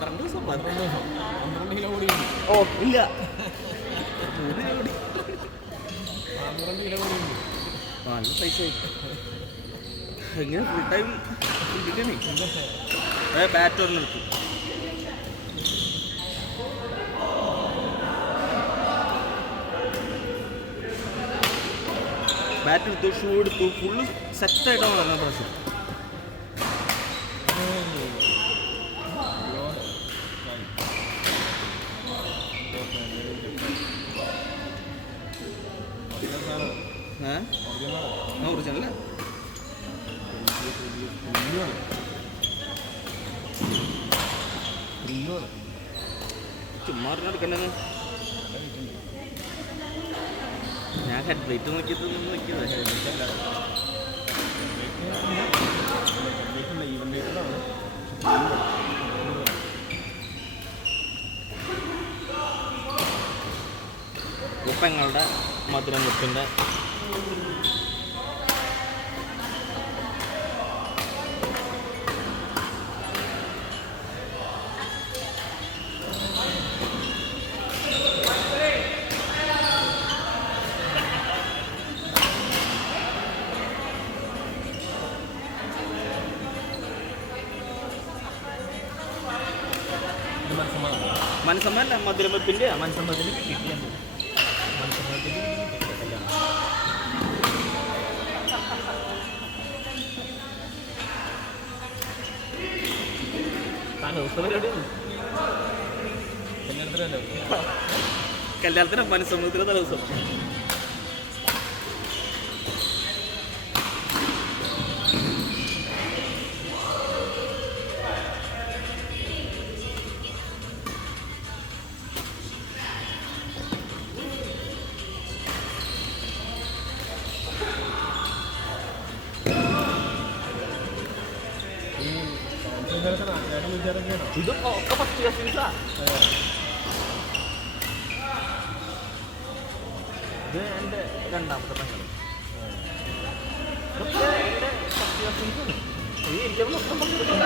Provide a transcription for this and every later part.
12 ദിവസം 12 കിലോ കൂടി ഉണ്ട്. ഓ ഇല്ല 3 കിലോ കൂടി 12 കിലോ കൂടി ഉണ്ട്. നല്ല പൈസ എങ്ങനെ ഫുൾ ടൈം കിട്ടണേ ബാറ്റ് ഒന്ന് എടുത്തു ബാറ്റ് എടുത്തു ഷൂ എടുത്തു ഫുള്ള് സെറ്റായിട്ടാണ് പറഞ്ഞ പ്രാവശ്യം ഒറിജിനല്ല ചുമ്മാ എടുക്കണ്ടെന്ന് ഞാൻ ഹെഡ് ലൈറ്റ് നോക്കിയത് നോക്കിയത് പെങ്ങളുടെ മധുരം മുപ്പിൻ്റെ മനസ്സമ്മല്ല മധുരം വെപ്പിൻ്റെ മനസ്സമ്മത്തിന് കിട്ടിയാണ് മനസ്സമ്മത്തിന് കല്യാണം താൻ ദിവസം പരിപാടിയാണ് കല്യാണത്തിന് മനസ്സമ്മത്തിന് ദിവസം ഇതൊക്കെ ഒക്കെ ഫസ്റ്റ് കസിൻസാ ഇത് എൻ്റെ രണ്ടാമത്തെ പെങ്ങൾ ഇതൊക്കെ എൻ്റെ ഫസ്റ്റ് കസിൻസാണ് ഈ എനിക്ക് മൊത്തം ഫസ്റ്റ്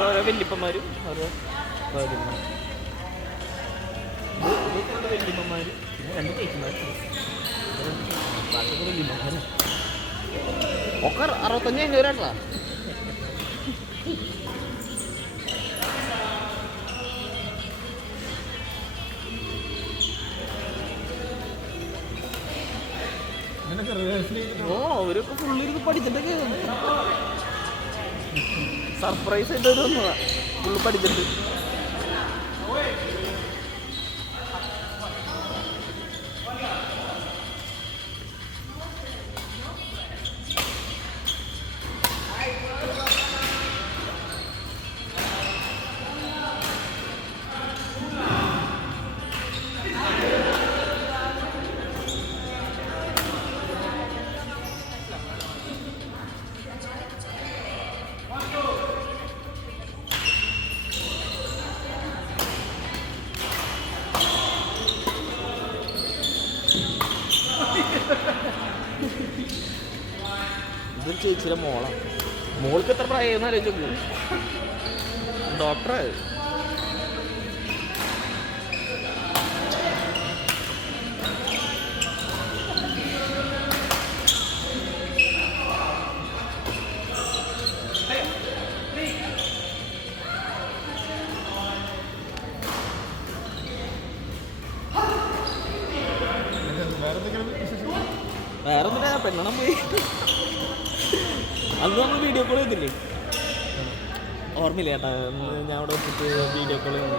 ഓരോ വല്യപ്പന്മാരും ഓരോ ഭാര്യമാരും വല്യമ്മമാരും പിന്നെ 2 ചേച്ചിമാരും ബാക്കിയൊക്കെ വല്യമ്മമാരും ഒക്കെ 65 രൂപ ഓ അവരൊക്കെ ഫുള്ളിരുന്ന് പഠിച്ചിട്ടൊക്കെ സർപ്രൈസ് ആയിട്ട് വന്നതാ ഫുള്ള് പഠിച്ചിട്ട് ഇതൊരു ചേച്ചിയുടെ മോളാണ് മോൾക്ക് എത്ര പ്രായം ആലോചിച്ചു ഡോക്ടറെ വേറെ ഒന്നുമില്ല പെണ്ണണം പോയി അന്ന് നമ്മൾ വീഡിയോ കോൾ ചെയ്തില്ലേ? ഓർമ്മയില്ല ചേട്ടാ, ഞാൻ അവിടെ വെച്ചിട്ട് വീഡിയോ കോൾ ചെയ്തു.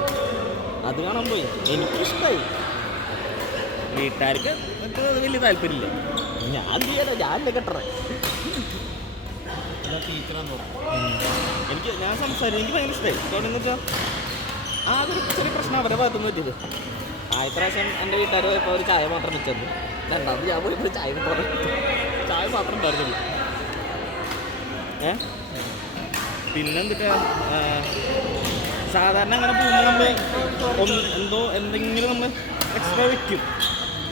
അത് കാണാൻ പോയി, എനിക്കിഷ്ടമായി. വീട്ടുകാർക്ക് മറ്റു വലിയ താല്പര്യമില്ല. ഞാൻ ചെയ്യാനാ, ഞാനല്ലേ കെട്ടറേ. ടീച്ചറാന്ന് പറഞ്ഞു. ഞാൻ സംസാരിക്കും, എനിക്ക് ഭയങ്കര ഇഷ്ടമായി. കാരണം എന്ന് വെച്ചാൽ ആദ്യം ചെറിയ പ്രശ്നം അവരെ ഭാഗത്തുനിന്ന് പറ്റിയത്. ആദ്യത്തെ പ്രാവശ്യം എൻ്റെ വീട്ടുകാർ പോയപ്പോൾ ഒരു ചായ മാത്രം വെച്ചത്. രണ്ടാമത് ഞാൻ പോയപ്പോൾ ചായ മാത്രം ഉണ്ടായിരുന്നുള്ളൂ. പിന്നെന്തൊക്കെ സാധാരണ അങ്ങനെ പോകുമ്പോൾ നമ്മൾ എന്തെങ്കിലും നമ്മൾ എക്സ്ട്രാ വെക്കും.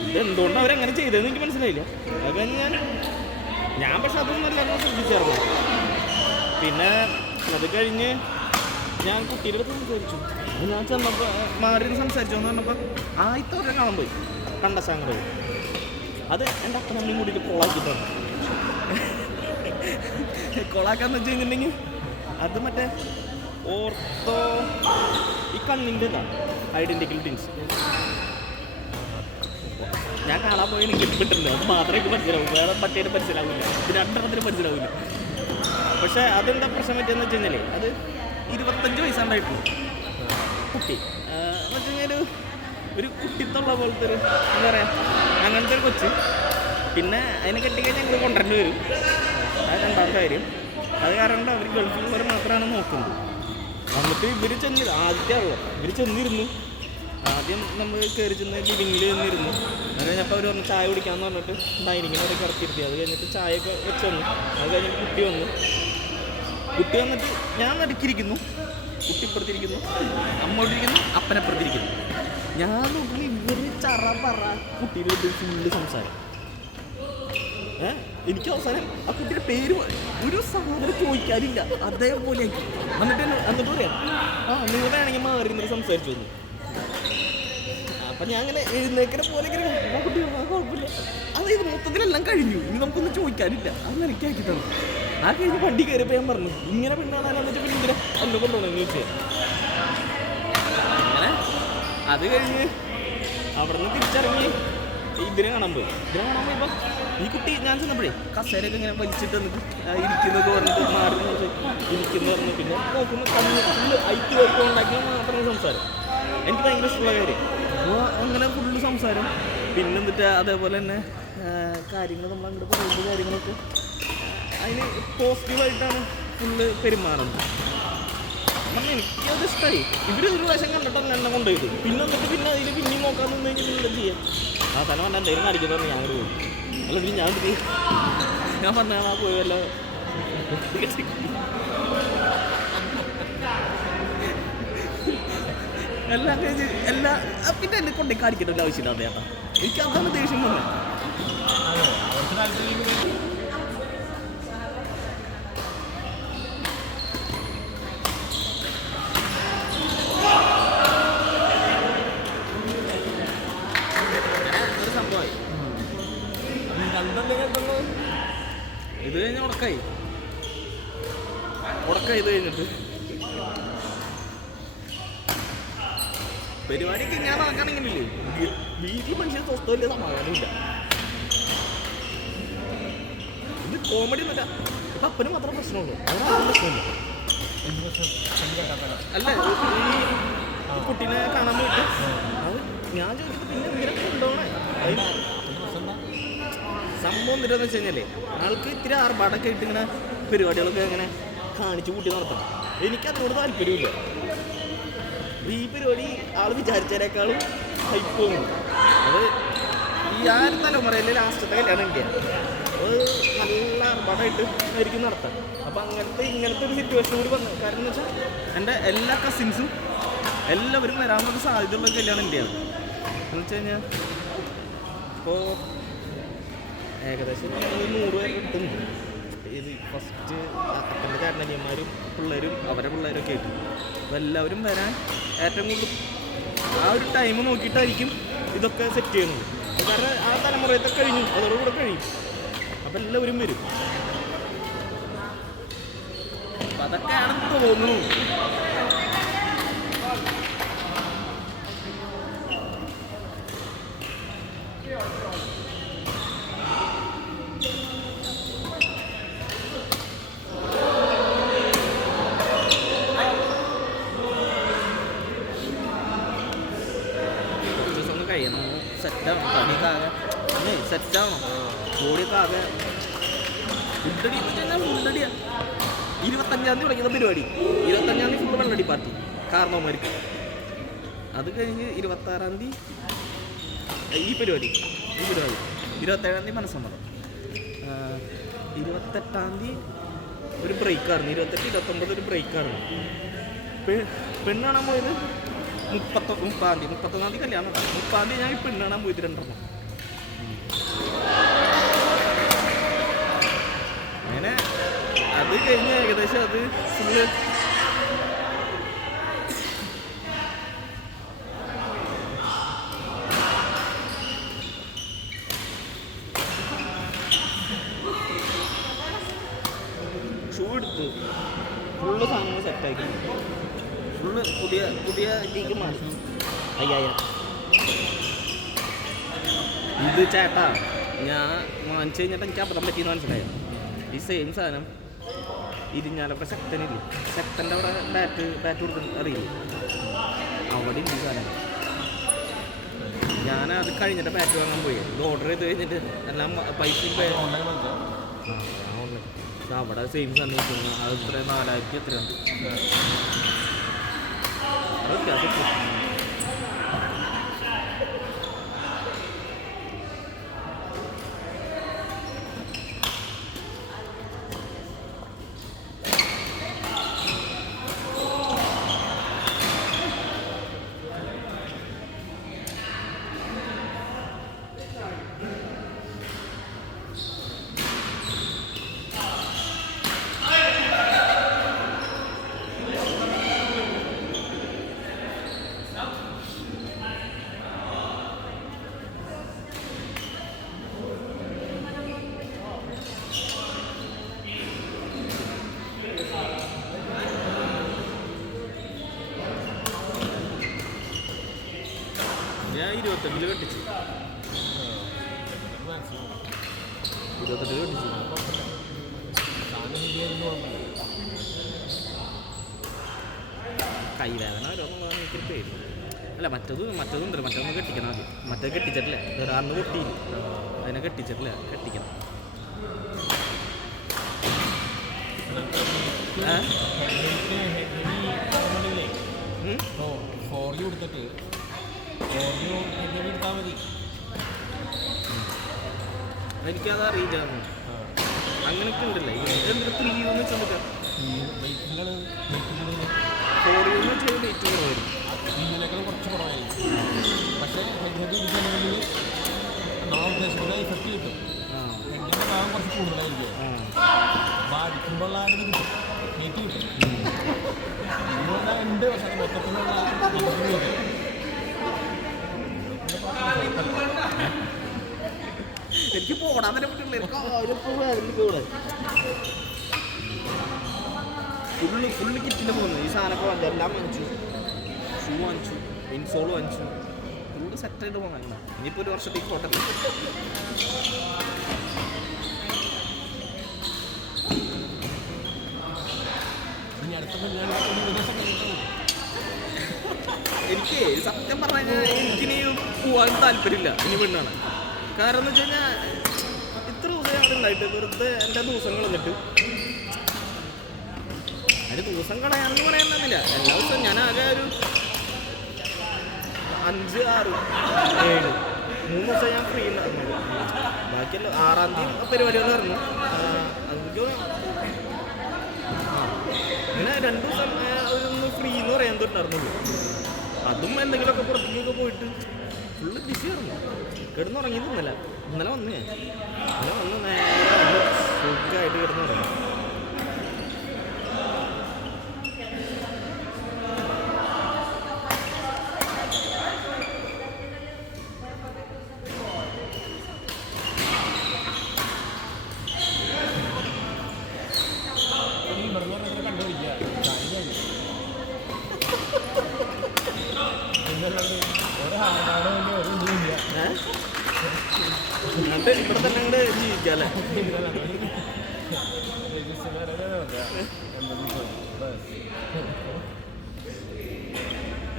ഇതെന്തുകൊണ്ട് അവരെങ്ങനെ ചെയ്തതെന്ന് എനിക്ക് മനസ്സിലായില്ല. അത് ഞാൻ പക്ഷെ അതൊന്നും എല്ലാവരും ശ്രദ്ധിച്ചായിരുന്നു. പിന്നെ അത് കഴിഞ്ഞ് ഞാൻ കുട്ടിയുടെ അടുത്ത് സംസാരിച്ചു. ഞാൻ ചെന്നപ്പോൾ മാറി സംസാരിച്ചു എന്ന് പറഞ്ഞപ്പോൾ ആദ്യത്തെ കാണാൻ പോയി കണ്ടശാങ്കടവ്. അത് എൻ്റെ അപ്പനമ്മയും കൂടിയിട്ട് കൊളാക്കിയിട്ടുണ്ട്. കൊളാക്കാന്ന് വെച്ച് കഴിഞ്ഞിട്ടുണ്ടെങ്കിൽ അത് മറ്റേ ഓർത്തോ ഈ കണ്ണിൻ്റെ ഐഡൻറ്റിക്കൽ ടിൻസ് ഞാൻ കാണാൻ പോയി എനിക്ക് ഇട്ടിട്ടുണ്ട്. അത് മാത്രമേ എനിക്ക് മനസ്സിലാവൂ, വേറെ പട്ടിയുടെ മനസ്സിലാവില്ല. ഇത് രണ്ടെണ്ണത്തിന് മനസ്സിലാവില്ല. പക്ഷേ അതെന്താ പ്രശ്നം പറ്റിയെന്ന് വെച്ച് കഴിഞ്ഞാൽ അത് 25 വയസ്സുണ്ടായിട്ടുള്ളൂ കുട്ടി. എന്ന് വെച്ച് കഴിഞ്ഞാൽ ഒരു കുട്ടിത്തുള്ള പോലത്തെ ഒരു എന്താ പറയുക അങ്ങനത്തെ ഒരു കൊച്ച്. പിന്നെ അതിനെ കെട്ടിക്കഴിഞ്ഞാൽ ഞങ്ങൾ കൊണ്ടുവരേണ്ടി വരും. അത് രണ്ടാമത്തെ കാര്യം. അത് കാരണം അവർ ഗൾഫിലുള്ളവർ മാത്രമാണ് നോക്കുന്നത്. എന്നിട്ട് ഇവർ ചെന്നിരുന്നു. ആദ്യം നമ്മൾ കയറി ചെന്ന് ലിവിങ്ങിൽ ചെന്നിരുന്നു. അത് കഴിഞ്ഞപ്പോൾ അവർ പറഞ്ഞു ചായ കുടിക്കാമെന്ന് പറഞ്ഞിട്ട് ഡൈനിങ്ങിനെ അവിടെ കിടത്തിയിരുത്തി. അത് കഴിഞ്ഞിട്ട് ചായയൊക്കെ വെച്ച് വന്നു. അത് കഴിഞ്ഞിട്ട് കുട്ടി വന്നിട്ട് ഞാൻ നടുക്കിയിരിക്കുന്നു, കുട്ടി ഇപ്പുറത്തിരിക്കുന്നു, അമ്മോട്ടിരിക്കുന്നു, അപ്പനപ്പുറത്തിരിക്കുന്നു. ഞാൻ നോക്കി ഇവർ ചറ പറ കുട്ടിയുടെ ഫുള്ള് സംസാരം. എനിക്ക് അവസാനം ആ കുട്ടിയുടെ പേര് ഒരു സാധനം ചോദിക്കാനില്ല, അതേപോലെ എന്നിട്ട് പറയാം നിങ്ങൾ വേണമെങ്കിൽ മാറി എന്നിട്ട് സംസാരിച്ചു വന്നു. അപ്പം ഞാൻ അങ്ങനെ എഴുന്നേക്കിനെ പോലെ കുട്ടി കുഴപ്പമില്ല. അത് ഇത് മൊത്തത്തിലെല്ലാം കഴിഞ്ഞു, ഇനി നമുക്കൊന്നും ചോദിക്കാനില്ല. അന്ന് എനിക്കാക്കി തന്നു. ആ കഴിഞ്ഞ് വണ്ടി കയറിയപ്പോൾ ഞാൻ പറഞ്ഞു ഇങ്ങനെ പെണ്ണാണെന്ന് വെച്ചാൽ പിന്നെ എന്തിനാ എന്നെ കൊണ്ടുപോകണമെന്ന് ചോദിച്ചാൽ. അങ്ങനെ അത് കഴിഞ്ഞ് അവിടെ നിന്ന് തിരിച്ചിറങ്ങി ഇതിനെ കാണാൻ പോയപ്പോൾ ഈ കുട്ടി ഞാൻ ചെന്നപ്പോഴേ കസേരയൊക്കെ ഇങ്ങനെ വലിച്ചിട്ട് വന്നിട്ട് ഇരിക്കുന്നത് പറഞ്ഞിട്ട് മാറി ഇരിക്കുന്നു പറഞ്ഞു. പിന്നെ നോക്കുന്നു കണ്ണ് ഫുള്ള് ഐറ്റ് വർക്ക് ഉണ്ടാക്കിയാൽ മാത്രമേ സംസാരം. എനിക്ക് ഭയങ്കര ഇഷ്ടമുള്ള കാര്യം. അപ്പോൾ അങ്ങനെ ഫുള്ള് സംസാരം. പിന്നെന്നിട്ട് അതേപോലെ തന്നെ കാര്യങ്ങൾ നമ്മൾ അങ്ങോട്ട് പറയുന്ന കാര്യങ്ങളൊക്കെ അതിന് പോസിറ്റീവായിട്ടാണ് ഫുള്ള് പെരുമാറുന്നത്. അപ്പം എനിക്കത് ഇഷ്ടമായി. ഇവരൊരു പ്രാവശ്യം കണ്ടിട്ടാണ് എന്നെ കൊണ്ടുപോയിട്ട്. പിന്നെ അതിൽ പിന്നെയും നോക്കാൻ നിന്ന് കഴിഞ്ഞാൽ പിന്നെ ചെയ്യാം. ആ സ്ഥലം പറഞ്ഞാൽ എന്തെങ്കിലും കാണിക്കുന്നതാണ് ഞാൻ പോയി. അല്ലെങ്കിൽ ഞാൻ പറഞ്ഞാൽ ആ പോയല്ല എല്ലാം കഴിഞ്ഞ് പിന്നെ എന്നെ കൊണ്ടേ കാണിക്കേണ്ട ആവശ്യമില്ല ചേട്ടാ. എനിക്ക് അതാണ് ദേഷ്യം വന്നത്. ഇത് കഴിഞ്ഞ് ഉടക്കായി ഇത് കഴിഞ്ഞിട്ട് പരിപാടിക്ക് ഞാൻ നടക്കണമെങ്കിലേ വീട്ടിൽ മനുഷ്യൻ സ്വസ്ഥമില്ല, സമാധാനമില്ല. ഇത് കോമഡി ഒന്നുമില്ല. ഇപ്പം അപ്പനും മാത്രം പ്രശ്നമുള്ളൂ, അവരാരും പ്രശ്നമില്ല. അല്ല ഈ കുട്ടീനെ കാണാൻ പോയിട്ട് അത് ഞാൻ ചോദിച്ചിട്ട് പിന്നെ എന്തിനാ കൊണ്ടുപോകണേ. സംഭവം എന്തിനാന്ന് വെച്ച് കഴിഞ്ഞാലേ ആൾക്ക് ഇത്തിരി ആർഭാടൊക്കെ ആയിട്ട് ഇങ്ങനെ പരിപാടികളൊക്കെ ഇങ്ങനെ കാണിച്ചു കൂട്ടി നടത്തണം. എനിക്കതിനോട് താല്പര്യമില്ല. ഈ പരിപാടി ആൾ വിചാരിച്ചതിനേക്കാളും ഹൈപ്പോകും. അത് ഈ ആ ഒരു തലമുറയിലെ ലാസ്റ്റത്തെ കല്യാണം എനിക്കാണ്. അത് നല്ല ആർഭാടമായിട്ട് ആയിരിക്കും നടത്താം. അപ്പം ഇങ്ങനത്തെ ഒരു സിറ്റുവേഷൻ കൂടി വന്നു. കാരണം എന്ന് വെച്ചാൽ എൻ്റെ എല്ലാ കസിൻസും എല്ലാവരും വരാനുള്ള സാധ്യതയുള്ള കല്യാണം എൻ്റെയാണ്. എന്ന് വെച്ച് കഴിഞ്ഞാൽ ഇപ്പോൾ ഏകദേശം 100 പേര് കിട്ടുന്നു. ഇത് ഫസ്റ്റ് അപ്പൻ്റെ ചേട്ടനനിയന്മാരും പിള്ളേരും അവരുടെ പിള്ളേരൊക്കെ ആയിട്ട് അപ്പോൾ എല്ലാവരും വരാൻ ഏറ്റവും കൂടുതൽ ആ ഒരു ടൈം നോക്കിയിട്ടായിരിക്കും ഇതൊക്കെ സെറ്റ് ചെയ്യുന്നത്. കാരണം ആ തലമുറയത്തെ കഴിഞ്ഞു, അതോടുകൂടെ കഴിയും. അപ്പം എല്ലാവരും വരും. അപ്പം അതൊക്കെയാണെന്ന് തോന്നുന്നു. തടിയൊക്കെ ആകെ അല്ലേ സെറ്റാവണം, ബോഡിയൊക്കെ ആകെ ഫുഡടി എന്ന് വെച്ചാൽ ഫുള്ളടിയാണ്. 25-ാം തീയതി തുടങ്ങിയത് പരിപാടി, 25-ാം തീയതി ഫുള്ള് വെള്ളടി പാർട്ടി കാരണവന്മാർക്ക്. അത് കഴിഞ്ഞ് 26-ാം തീയതി ഈ പരിപാടി 27-ാം തീയതി മനസ്സമ്മതം, 28-ാം തീയതി ഒരു ബ്രേക്കായിരുന്നു, 28-29 ഒരു ബ്രേക്കായിരുന്നു. പെണ്ണ് കാണാൻ പോയത് 30-ാം തീയതി, 31-ാം തീയതി കല്യാണം. 30-ാം തീയതി ഞാൻ പെണ്ണ് കാണാൻ പോയത് 2 അങ്ങനെ. അത് കഴിഞ്ഞ് ഏകദേശം അത് ഫുള്ള് ഷൂ എടുത്ത് ഫുള്ള് സാധനങ്ങൾ സെറ്റാക്കി, ഫുള്ള് പുതിയ രീതിക്ക് മാറി. 5000 ഇത് ചേട്ടാ ഞാൻ വാങ്ങിച്ചു കഴിഞ്ഞിട്ട് എനിക്ക് അബദ്ധം പറ്റിയെന്ന് മനസ്സിലായോ. ഈ സെയിം സാധനം ഇരിഞ്ഞാലപ്പോൾ സെക്ടനില്ലേ, സെക്ടൻ്റെ അവിടെ ബാറ്റ് കൊടുത്ത് അറിയില്ലേ, അവിടെ ഉണ്ട് സാധനം. ഞാൻ അത് കഴിഞ്ഞിട്ട് ബാറ്റ് വാങ്ങാൻ പോയി. ഇത് ഓർഡർ ചെയ്ത് കഴിഞ്ഞിട്ട് എല്ലാം പൈസ അവിടെ സെയിം സാധനം കിട്ടുന്നു. അത് ഇത്ര 4000 എത്രയുണ്ട് വ്യത്യാസം. ഞാൻ 25 കെട്ടിച്ചു, 28 കെട്ടിച്ചു. കൈവേദന ഓരോന്നുള്ളതാണ് എനിക്കൊരു പേര്. അല്ല മറ്റതുണ്ട്, മറ്റൊന്ന് കെട്ടിക്കണം ആദ്യം. മറ്റേത് കെട്ടിച്ചിട്ടില്ല, വേറെ അന്ന് കൊട്ടിയില്ല, അതിനെ കെട്ടിച്ചിട്ടില്ല, കെട്ടിക്കണം. എനിക്കത് അറിയില്ല, അങ്ങനെയൊക്കെ ഉണ്ടല്ലേ. എന്തൊരു 3U എന്ന് വെച്ചാൽ 4U എന്ന് വെച്ചാൽ വെയിറ്റ് കുറവായിരിക്കും, കുറച്ച് കുറവായിരിക്കും. പക്ഷേ നമ്മൾ ഉദ്ദേശിക്കുന്ന ഇഫക്റ്റ് കിട്ടും. ഹെഡിൻ്റെ ഭാഗം കുറച്ച് കൂടുതലായിരിക്കും, ബാധിക്കുമ്പോൾ കിട്ടും, വെയിറ്റ് കിട്ടും. ഉണ്ട്, പക്ഷേ അത് മൊത്തത്തിലുള്ള എനിക്ക് പോടാൻ തന്നെ പറ്റില്ല. കൂടെ ഫുള്ള് കിറ്റിൻ്റെ പോകുന്നു. ഈ സാധനമൊക്കെ വന്നു, എല്ലാം വാങ്ങിച്ചു, ഷൂ വാങ്ങിച്ചു, ഇൻസോൾ വാങ്ങിച്ചു, ഫുള്ള് സെറ്റായിട്ട് പോകാൻ. ഇനിയിപ്പോൾ ഒരു വർഷത്തേക്ക് പോട്ടെ. എനിക്ക് സത്യം പറഞ്ഞു കഴിഞ്ഞാൽ എനിക്കിനി പോകാൻ താല്പര്യമില്ല ഇനി പെണ്ണാണ്. കാരണം എന്ന് വെച്ച് കഴിഞ്ഞാൽ ഇത്ര ദിവസം അവിടെ ഉണ്ടായിട്ട് വെറുതെ എൻ്റെ ദിവസങ്ങൾ എന്നിട്ട് അതിന് ദിവസം കളയാണെന്ന് പറയാനൊന്നുമില്ല. എല്ലാ ദിവസവും ഞാൻ ആകെ ഒരു 5, 6, 7, 3 ദിവസം ഞാൻ ഫ്രീ ഉണ്ടായിരുന്നു. ബാക്കിയല്ല 6-ാം തീയതി പരിപാടികൾ പറഞ്ഞു. എനിക്ക് അങ്ങനെ 2 ദിവസം ഒന്ന് ഫ്രീ എന്ന് പറയാൻ തൊട്ടുണ്ടായിരുന്നുള്ളൂ. അതും എന്തെങ്കിലുമൊക്കെ പുറത്തേക്കൊക്കെ പോയിട്ട് ഫുള്ള് ബിസി ആയിരുന്നു. കിടന്നുറങ്ങിയത് ഇന്നലെ വന്ന് നേരെ സുഖമായിട്ട് കിടന്നുറങ്ങി. എന്നിട്ട് ഇവിടെ തന്നെ അങ്ങോട്ട് ജീവിക്കാല്ലേ.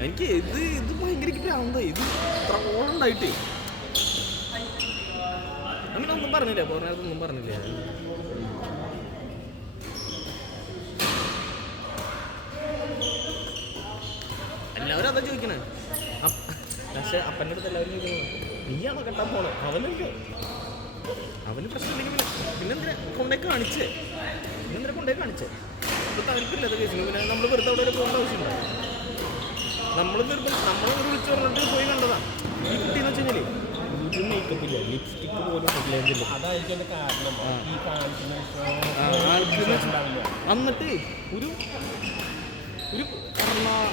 എനിക്ക് ഇത് ഭയങ്കര ഭ്രാന്തായി. ഇത് ഇത്ര ഓളുണ്ടായിട്ടേ ഒന്നും പറഞ്ഞില്ല, പോകാനൊന്നും പറഞ്ഞില്ല. എല്ലാവരും അതാ ചോദിക്കണേ. പക്ഷെ അപ്പൻ്റെ അടുത്ത് എല്ലാവരും ചോദിക്കുന്നത് നീയാണോ കെട്ടാൻ പോണോ? അവന് പ്രശ്നമില്ലെങ്കിൽ പിന്നെന്തിനാ കൊണ്ടേ കാണിച്ചേ? ഇപ്പോഴത്തെ അവർക്കില്ലത് കേസിന്. പിന്നെ നമ്മൾ വെറുതെ അവിടെ വരെ പോകേണ്ട ആവശ്യമുണ്ടോ? നമ്മൾ വിളിച്ചു പറഞ്ഞിട്ട് പോയി കണ്ടതാണ്. ഈ കുട്ടീന്ന് വെച്ച് കഴിഞ്ഞാൽ ഒരു മേക്കപ്പ് ഇല്ല, ലിപ്സ്റ്റിക്ക് പോലും ഇല്ല. അതായിരിക്കും അതിന്റെ കാരണം. ഈ കാണിക്കുന്ന എന്നിട്ട് ഒരു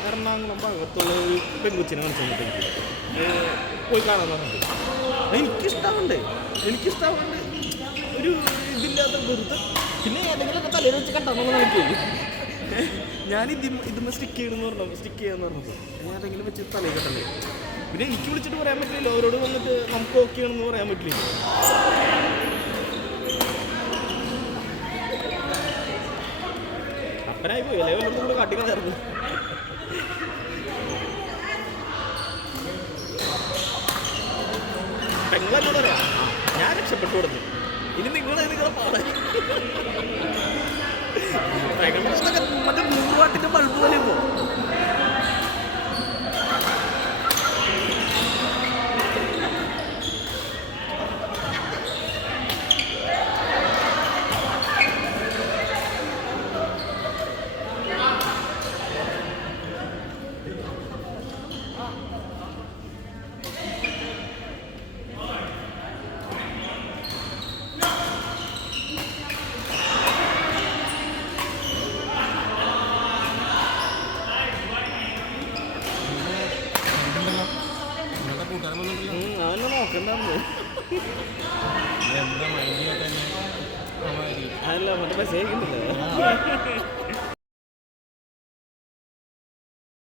എറണാകുളം ഭാഗത്തുള്ള ഒരു പെൺകുച്ചിനെ കാണിച്ചു തന്നിട്ട് പോയി കാണാൻ പറഞ്ഞിട്ട് എനിക്കിഷ്ടാവുണ്ട് ഒരു ഇതില്ലാത്ത വെറുതെ. പിന്നെ ഏതെങ്കിലും തലയിൽ വെച്ച് കണ്ടാന്ന് എനിക്ക് ഞാൻ ഇതിമ്മ സ്റ്റിക്ക് ചെയ്യാന്ന് പറഞ്ഞപ്പോൾ ഏതെങ്കിലും വെച്ച് തലയിൽ കെട്ടണ്ടേ. പിന്നെ എനിക്ക് വിളിച്ചിട്ട് പറയാൻ പറ്റില്ല, അവരോട് വന്നിട്ട് നമുക്ക് ഓക്കെ ആണെന്ന് പറയാൻ പറ്റില്ല. അപ്പനായി പോയി അല്ലേ, വല്ലതും കൂടെ കാട്ടിക്കാതായിരുന്നു. പെങ്ങളെന്നോട് പറയാം ഞാൻ രക്ഷപ്പെട്ടു കൊടുത്തു, ഇനി നിങ്ങളെ പാടാൻ. മറ്റേ 100 വാട്ടിന്റെ ബൾബ് പോലെ പോ. അവനെ നോക്കണ്ടെന്ന് എന്താ മൈൻഡിൽ തന്നെ അതല്ല മറ്റേ മെസ്സേജ് കിട്ടില്ല.